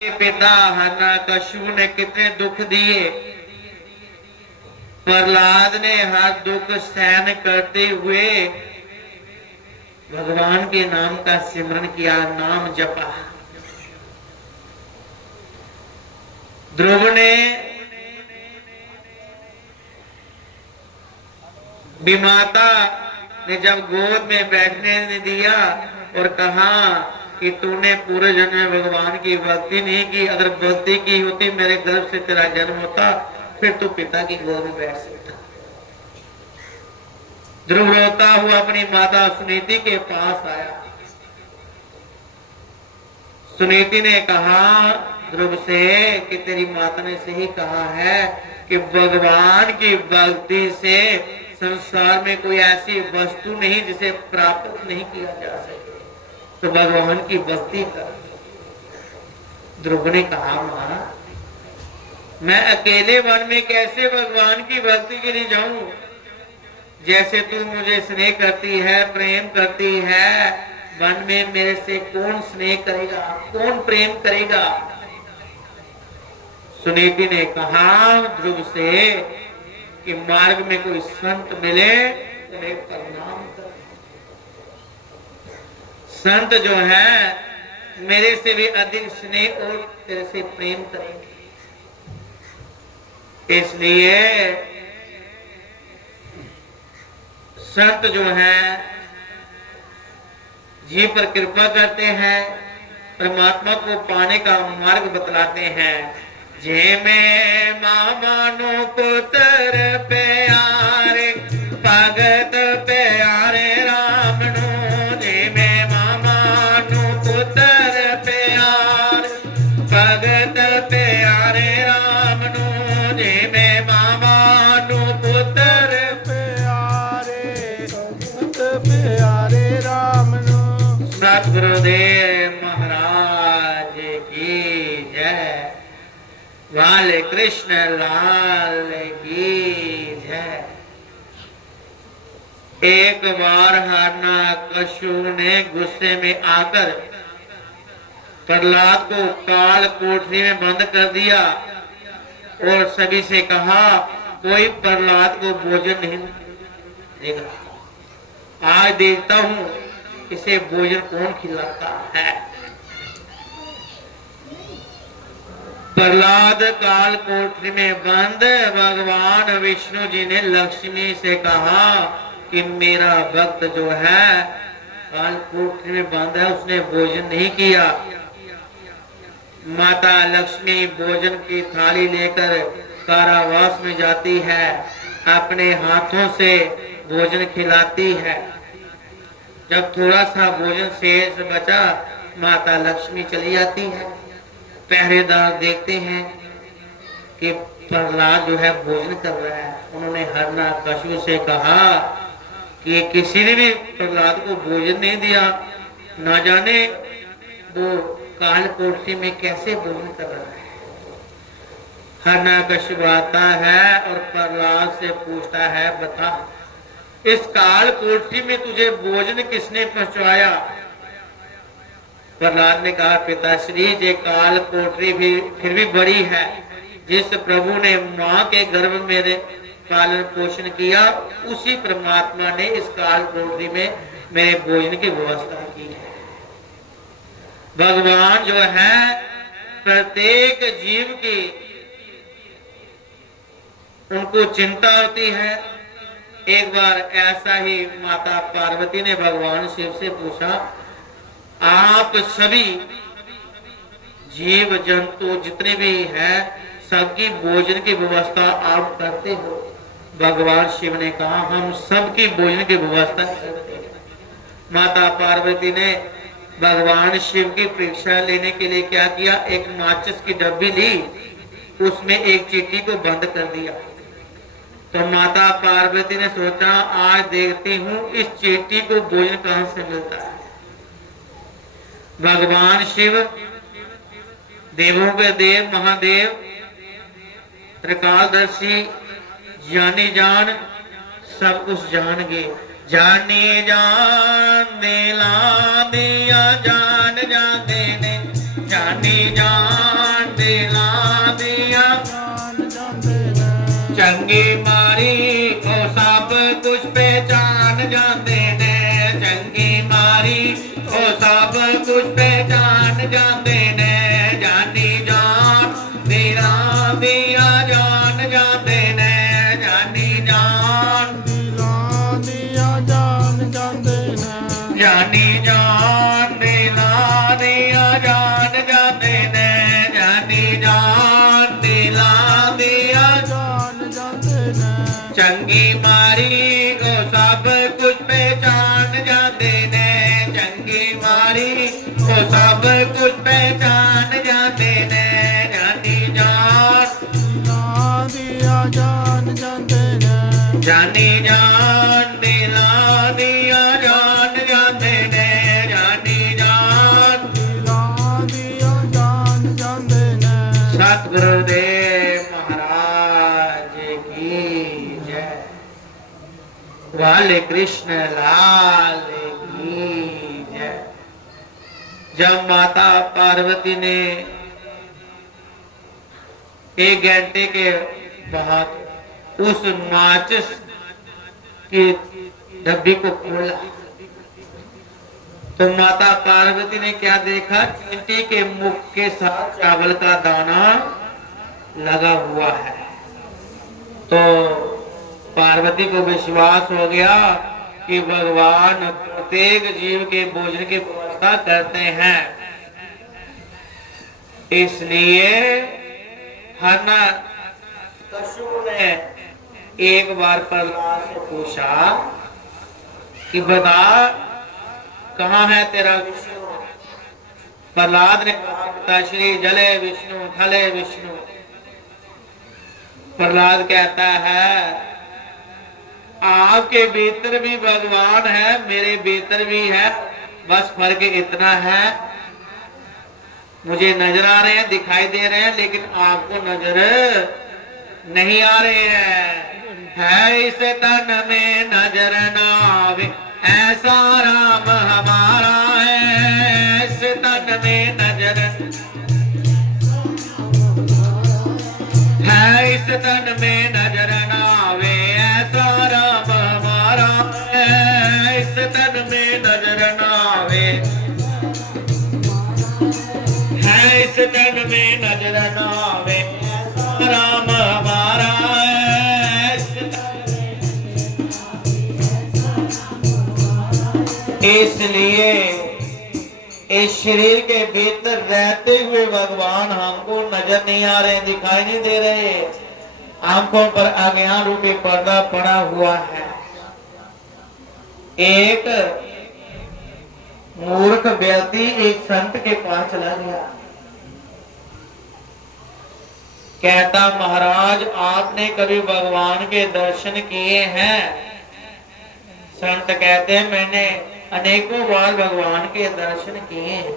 पिता हिरण्यकशिपु ने कितने दुख दिए, प्रहलाद ने हर दुख सहन करते हुए भगवान के नाम का सिमरन किया, नाम जपा। ध्रुव ने विमाता ने जब गोद में बैठने ने दिया और कहा कि तूने पूरे जन्म में भगवान की भक्ति नहीं की, अगर भक्ति की होती मेरे गर्भ से तेरा जन्म होता, फिर तू पिता की गोद में बैठ सकता। ध्रुव रोता हुआ अपनी माता सुनीति के पास आया। सुनीति ने कहा ध्रुव से कि तेरी माता ने सही कहा है कि भगवान की भक्ति से संसार में कोई ऐसी वस्तु नहीं जिसे प्राप्त नहीं किया जा सके, तो भगवान की भक्ति कर। ध्रुव ने कहा मां, मैं अकेले वन में कैसे भगवान की भक्ति के लिए जाऊं? जैसे तू मुझे स्नेह करती है, प्रेम करती है, वन में मेरे से कौन स्नेह करेगा, कौन प्रेम करेगा? सुनीति ने कहा ध्रुव से कि मार्ग में कोई संत मिले उन्हें प्रणाम कर। संत जो है मेरे से भी अधिक स्नेह और तेरे से प्रेम करेंगे, इसलिए संत जो है जीव पर कृपा करते हैं, परमात्मा को पाने का मार्ग बतलाते हैं। जे में मानो पुत्र प्यारे भगत प्यारे राम नो, जे में मानो पुत्र प्यारे भगत प्यारे राम नो, जे में मानो पुत्र प्यारे भगत प्यारे राम नो। सतगुरुदेव महाराज की जय। वाले कृष्ण लाल की जय। एक बार हिरण्यकशिपु ने गुस्से में आकर प्रहलाद को काल कोठरी में बंद कर दिया और सभी से कहा कोई प्रहलाद को भोजन नहीं देगा। आज देखता हूं इसे भोजन कौन खिलाता है। प्रहलाद काल कोठरी में बंद। भगवान विष्णु जी ने लक्ष्मी से कहा कि मेरा भक्त जो है काल कोठरी में बंद है, उसने भोजन नहीं किया। माता लक्ष्मी भोजन की थाली लेकर कारावास में जाती है, अपने हाथों से भोजन खिलाती है। जब थोड़ा सा भोजन शेष बचा, माता लक्ष्मी चली जाती है। पहरेदार देखते हैं कि प्रहलाद जो है भोजन कर रहा है। उन्होंने हिरण्यकशिपु से कहा कि किसी ने भी प्रहलाद को भोजन नहीं दिया, ना जाने वो काल कोठरी में कैसे भोजन कर रहा है। हिरण्यकशिपु आता है और प्रहलाद से पूछता है बता इस काल कोठरी में तुझे भोजन किसने पहुंचाया? प्रहलाद ने कहा पिताश्री ये काल कोठरी भी फिर भी बड़ी है। जिस प्रभु ने मां के गर्भ में मेरे पालन पोषण किया, उसी परमात्मा ने इस काल कोठरी में मेरे भोजन की व्यवस्था की है। भगवान जो है प्रत्येक जीव की उनको चिंता होती है। एक बार ऐसा ही माता पार्वती ने भगवान शिव से पूछा आप सभी जीव जंतु जितने भी हैं सबकी भोजन की व्यवस्था आप करते हो? भगवान शिव ने कहा हम सबकी भोजन की व्यवस्था करते हैं। माता पार्वती ने भगवान शिव की परीक्षा लेने के लिए क्या किया, एक माचिस की डब्बी ली, उसमें एक चींटी को बंद कर दिया। तो माता पार्वती ने सोचा आज देखती हूँ इस चींटी को भोजन कहां से मिलता है। भगवान शिव देवों के देव महादेव त्रिकालदर्शी जानी जान सब कुछ जान गए। जानी जान दिला दिया जान जाते ने जानी जान चंगी मारी ओ सब कुछ पहचान जाते ने, चंगी मारी ओ सब कुछ पहचान जाते ने, जानी जान दिया जान जानते ने, जानी जान दिला दिया जान जाते ने, जानी जान दिया जान जानते ने। सतगुरुदेव महाराज की जय। वाले कृष्ण लाल की जय। जब माता पार्वती ने 1 घंटे के बाद उस माचिस की डब्बी को खोला तो माता पार्वती ने क्या देखा? चींटी के मुख के साथ चावल का दाना लगा हुआ है। तो पार्वती को विश्वास हो गया कि भगवान प्रत्येक जीव के भोजन की व्यवस्था करते हैं। इसलिए हिरण्यकश्यप ने एक बार प्रहलाद से पूछा कि बता कहाँ है तेरा विष्णु? प्रहलाद ने कहा श्री जले विष्णु थले विष्णु। प्रहलाद कहता है आपके भीतर भी भगवान है, मेरे भीतर भी है, बस फर्क इतना है मुझे नजर आ रहे हैं, दिखाई दे रहे हैं, लेकिन आपको नजर नहीं आ रहे हैं। है इस तन में नजर ना आवे ऐसा राम हमारा है, इस तन में नजर है, इस तन में नजर ना आवे ऐसा राम हमारा है, इस तन में नजर ना आवे है, इस तन में नजर ना आवे ऐसा राम हमारा है, इसलिए इस शरीर के भीतर रहते हुए भगवान हमको नजर नहीं आ रहे, दिखाई नहीं दे रहे, आंखों पर अज्ञान रूपी पर्दा पड़ा हुआ है। एक मूर्ख व्यक्ति एक संत के पास चला गया, कहता महाराज आपने कभी भगवान के दर्शन किए हैं? संत कहते हैं मैंने अनेकों बार भगवान के दर्शन किए हैं।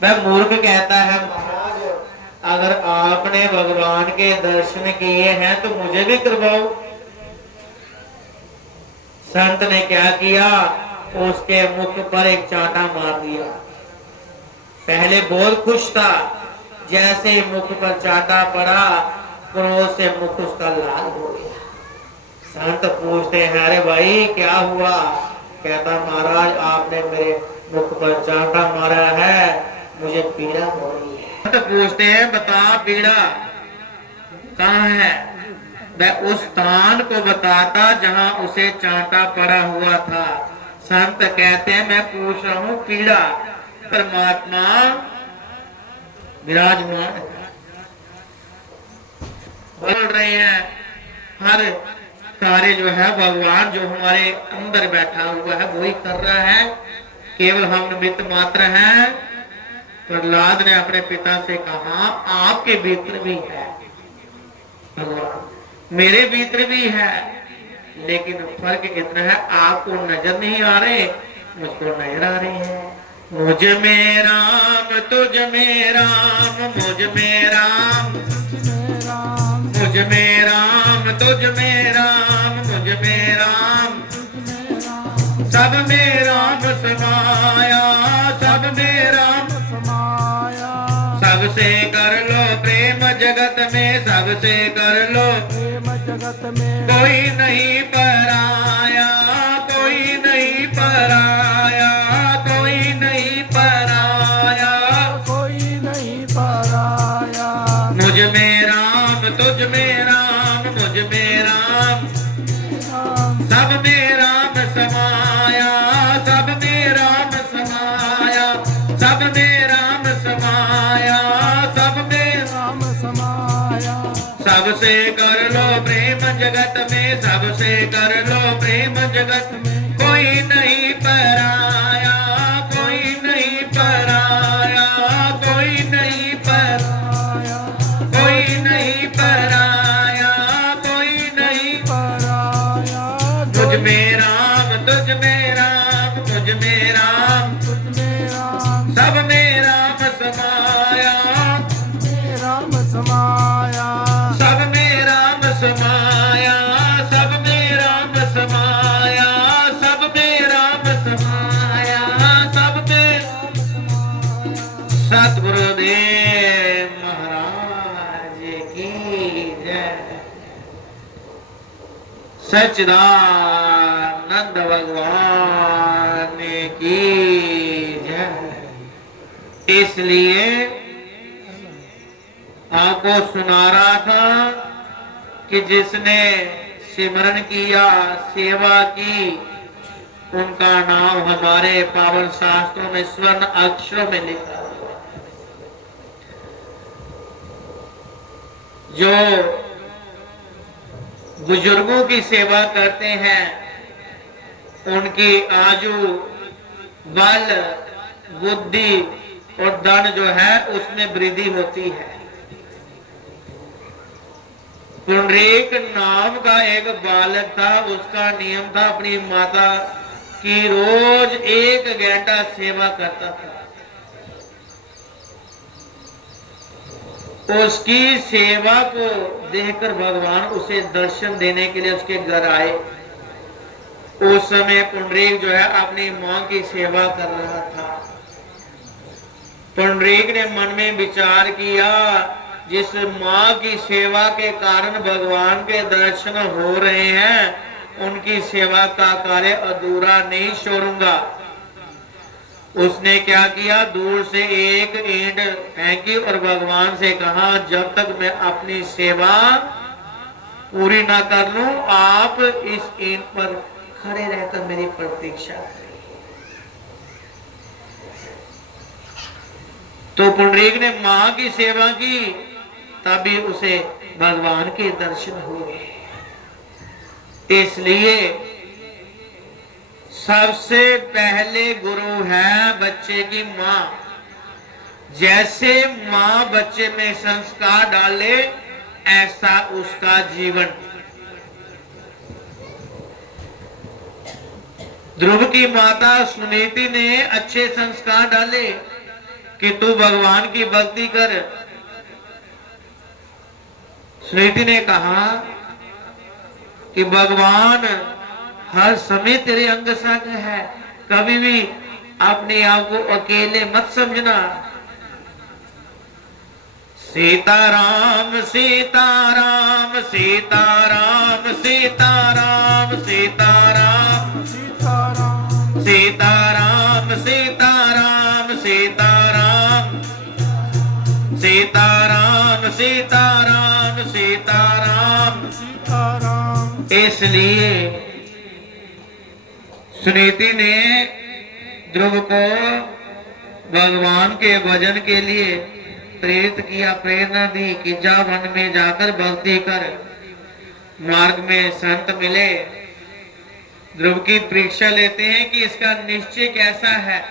वह मूर्ख कहता है महाराज अगर आपने भगवान के दर्शन किए हैं तो मुझे भी करवाओ। संत ने क्या किया? उसके मुख पर एक चांटा मार दिया। पहले बहुत खुश था, जैसे ही मुख पर चांटा पड़ा क्रोध से मुख उसका लाल हो गया। संत पूछते हैं अरे भाई क्या हुआ? कहता महाराज आपने मेरे मुख पर चांटा मारा है, मुझे पीड़ा हो रही है। संत पूछते हैं बता पीड़ा कहाँ है? वह उस स्थान को बताता जहां उसे चांटा पड़ा हुआ था। संत कहते हैं मैं पूछ रहा हूँ पीड़ा, परमात्मा विराजमान बोल रहे हैं। हर कार्य जो है भगवान जो हमारे अंदर बैठा हुआ है वही कर रहा है, केवल हम निमित्त मात्र हैं। प्रहलाद ने अपने पिता से कहा आपके भीतर भी है भगवान, मेरे भीतर भी है, लेकिन फर्क इतना है आपको नजर नहीं आ रहे, मुझको नजर आ रहे हैं। मुझ में राम तुझ में राम, मुझ में राम मुझ में राम तुझ में राम, मुझ में राम सब में राम समाया, सब में राम समाया। सबसे कर लो प्रेम जगत में, सबसे कर लो प्रेम जगत में, कोई नहीं पराया, कोई नहीं पराया, कोई नहीं पराया, कोई नहीं पराया। मुझ में राम तुझ में राम, मुझ में राम सब में राम समाया, सब में राम समाया, सब में राम समाया, सब में राम समाया। सबसे कर लो प्रेम जगत में, सबसे कर लो प्रेम जगत में। कोई नहीं पराया, कोई नहीं पराया, कोई नहीं पराया, कोई नहीं पराया, कोई नहीं पराया। तुझ में राम, तुझ में राम, तुझ में राम, तुझ में राम, सब में राम समाया, राम समाया। सब में राम समाया, सब में राम समाया, सब में राम समाया, सब में। सतगुरुदेव महाराज की जय। सच्चिदानंद भगवान की जय। इसलिए आपको सुना रहा था कि जिसने सिमरन किया, सेवा की, उनका नाम हमारे पावन शास्त्रों में स्वर्ण अक्षरों में लिखा हुआ है। जो बुजुर्गों की सेवा करते हैं उनकी आयु, बल, बुद्धि और धन जो है उसमें वृद्धि होती है। पुंडरीक नाम का एक बालक था, उसका नियम था अपनी माता की रोज 1 घंटा सेवा करता था। उसकी सेवा को देखकर भगवान उसे दर्शन देने के लिए उसके घर आए। उस समय पुंडरीक जो है अपनी मां की सेवा कर रहा था। पुंडरीक ने मन में विचार किया, जिस मां की सेवा के कारण भगवान के दर्शन हो रहे हैं, उनकी सेवा का कार्य अधूरा नहीं छोड़ूंगा। उसने क्या किया, दूर से एक ईंट फेंकी और भगवान से कहा, जब तक मैं अपनी सेवा पूरी ना कर लूं, आप इस ईंट पर खड़े रहकर मेरी प्रतीक्षा करें। तो पुंडरीक ने मां की सेवा की, तभी उसे भगवान के दर्शन हुए। इसलिए सबसे पहले गुरु है बच्चे की मां। जैसे मां बच्चे में संस्कार डाले, ऐसा उसका जीवन। ध्रुव की माता सुनीति ने अच्छे संस्कार डाले कि तू भगवान की भक्ति कर। सुनीति ने कहा कि भगवान हर समय तेरे अंग संग है, कभी भी अपने आप को अकेले मत समझना। सीताराम सीताराम सीताराम सीताराम सीताराम सीताराम, सीताराम सीताराम सीताराम सीताराम सीताराम सीताराम। सीताराम। इसलिए सुनीति ने ध्रुव को भगवान के भजन के लिए प्रेरित किया, प्रेरणा दी कि जा वन में जाकर भक्ति कर। मार्ग में संत मिले, ध्रुव की परीक्षा लेते हैं कि इसका निश्चय कैसा है।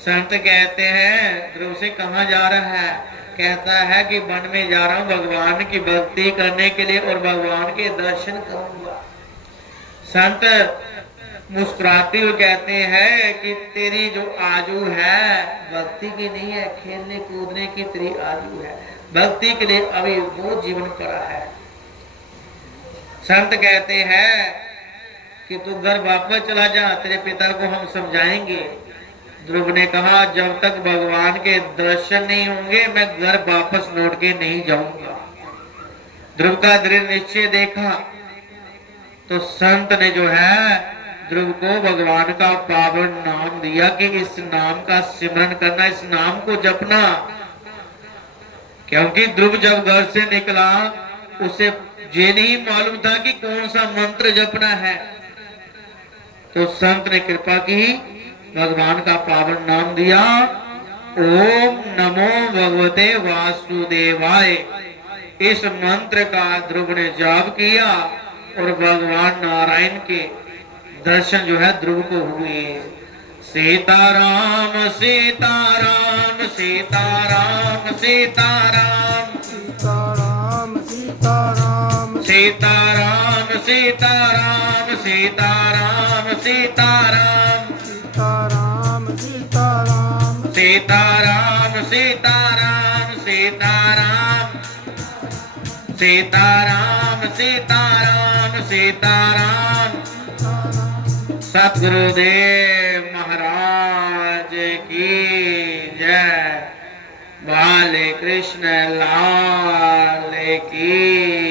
संत कहते हैं, ध्रुव से कहाँ जा रहा है? कहता है कि वन में जा रहा हूं भगवान की भक्ति करने के लिए और भगवान के दर्शन करूंगा। संत मुस्कुराते हुए कहते हैं कि तेरी जो आयु है भक्ति की नहीं है, खेलने कूदने की तेरी आयु है, भक्ति के लिए अभी बहुत जीवन पड़ा है। संत कहते हैं कि तू घर वापस चला जा, तेरे पिता को हम समझाएंगे। ध्रुव ने कहा, जब तक भगवान के दर्शन नहीं होंगे मैं घर वापस लौट के नहीं जाऊंगा। ध्रुव का दृढ़ निश्चय देखा तो संत ने जो है ध्रुव को भगवान का पावन नाम दिया कि इस नाम का सिमरन करना, इस नाम को जपना। क्योंकि ध्रुव जब घर से निकला उसे ये नहीं मालूम था कि कौन सा मंत्र जपना है। तो संत ने कृपा की, भगवान का पावन नाम दिया, ओम नमो भगवते वासुदेवाय। इस मंत्र का ध्रुव ने जाप किया और भगवान नारायण के दर्शन जो है ध्रुव को हुए। सीताराम सीताराम सीताराम सीताराम सीताराम सीताराम सीताराम सीताराम सीताराम सीताराम सीताराम सीताराम सीताराम सीताराम सीताराम सीताराम सीताराम सीताराम। सतगुरुदेव महाराज की जय। बाले कृष्ण लाल की